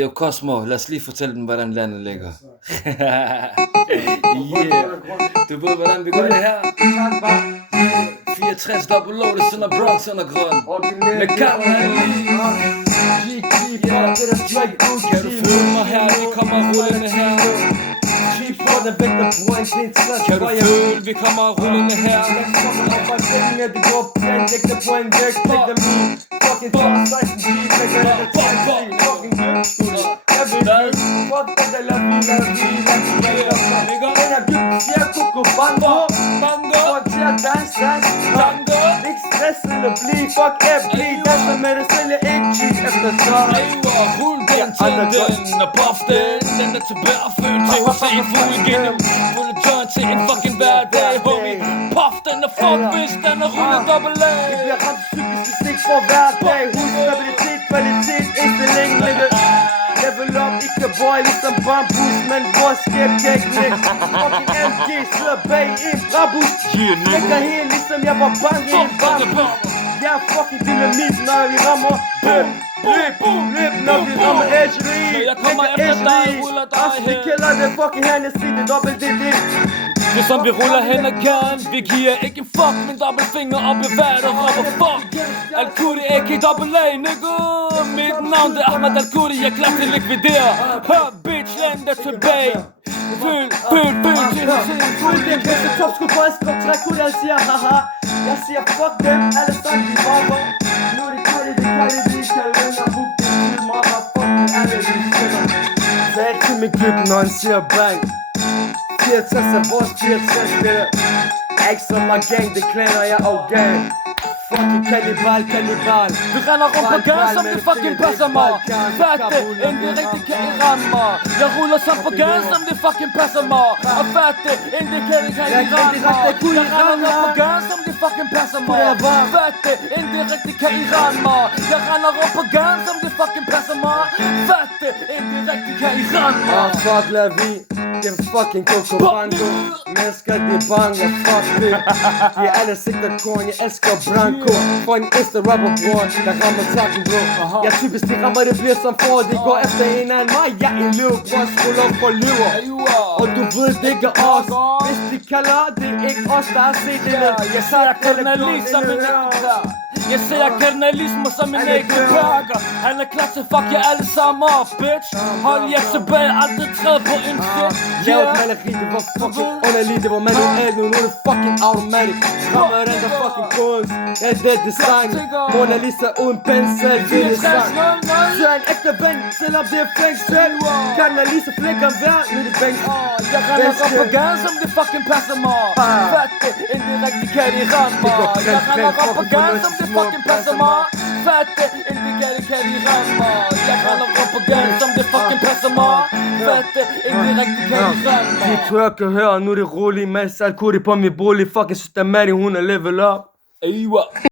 Yo, Cosmo, lad os lige fortælle dem, hvordan landet ligger. Yeah. Du ved, hvordan vi gør det her. 64 double loaded, sådan er Bronx undergrund. Med kampen her lige. Kan du føle mig her, vi kommer rullende her. Kan du føle, vi kommer rullende her. Rul den til den og buff den. Den er tilbage og følt til hos en fuld igennem. Fulde joint til en fucking hverdag, homie. Puff den og fuck hvis den er rullet dobbelt A. Det bliver ramt psykisk stik for hver dag. Husk stabilitet, kvalitet, indstilling, nigga. Level up, ikke boy, ligesom bambus. Men hvor skæb teknik. Fucking MG sidder bag en brabus. Lægger helt ligesom jeg var bange i en bambus. Jeg er fucking dynamit, når vi rammer løb, når vi rammer edgery. Jeg kommer efter dig, ruller dig hen. Vi kalder det fucking Hennessy, det dobbelt DD. Det som vi ruller hen ad gaden. Vi giver ikke en fuck, min dobbeltfinger op i vejret og råber fuck. Al-Kudi, a.k.a. double A, nigga. Mit navn det er Ahmed Al-Kudi, jeg er klar til at likvidere. Hør, bitch, land er tilbage. Føl til hussein. Føl den bedste topskud på Eskrop, træk ud, jeg siger haha. Jeg siger fuck dem, alle sammen de barber. Nu er det kalde, de kan vende hook det til motherfucking alle de skiller. Tag til min klub, når han siger bang. 64 er vores 64 spiller. Ikke som mig gang, det klaner jeg og gang. Fucking kannibal. Vi render rundt på gaden, som det fucking passer mig. Fat det, end det rigtig kan I ramme mig. Jeg ruller som på gaden, som det fucking passer mig. Og fat det, end det kan I ramme mig. Jeg render rundt på gaden, som det fucking passer mig. Fat det, end det rigtig kan I ramme mig. Jeg render rundt på gaden, som det fucking passer mig. Fat det, end det rigtig kan I ramme mig. Fuck la vie, det er fucking Coco Bango. Mennesker de er bange, fuck det. De er alle sigter korn, jeg elsker Branko. For en æste rapper bror, der rammer takken bro. Jeg typisk de rammer, det bliver som for. De går efter en anden mig, jeg er en løv. Bror, skål op for løver. Og du ved det ikke er os. Hvis de kalder, det er ikke os, der har set det. Jeg ser kardinalisme som en ægtepær. Jeg ser kardinalisme som en ægtepærker. Han er klar til fuck jer alle sammen op, bitch. Hold jer tilbage, aldrig træd på en shit. Lav et maleri, det var fucking underligt. Det var manuelt, nu er det fucking automatic. Rammer den der fucking kunst. Ja, det er design. Mona Lisa uden pensel, det er sang. Så en ægte ven, selvom det er fængsel. Kardinalise flækker hver, nu er det fængsel. Jeg render op på gaden, som det fucking passer mig. Fat det, end det rigtig kan de ramme mig. Jeg render op på gaden, som det fucking passer mig. Fat det, end det kan de ramme mig. Jeg render op på gaden, som det fucking passer mig. Fat det, end det rigtig kan de ramme mig. De twerker her, og nu er det roligt. Mads Al-Kudi på min bolig. Fucking systematic, hun er level up. Aywa.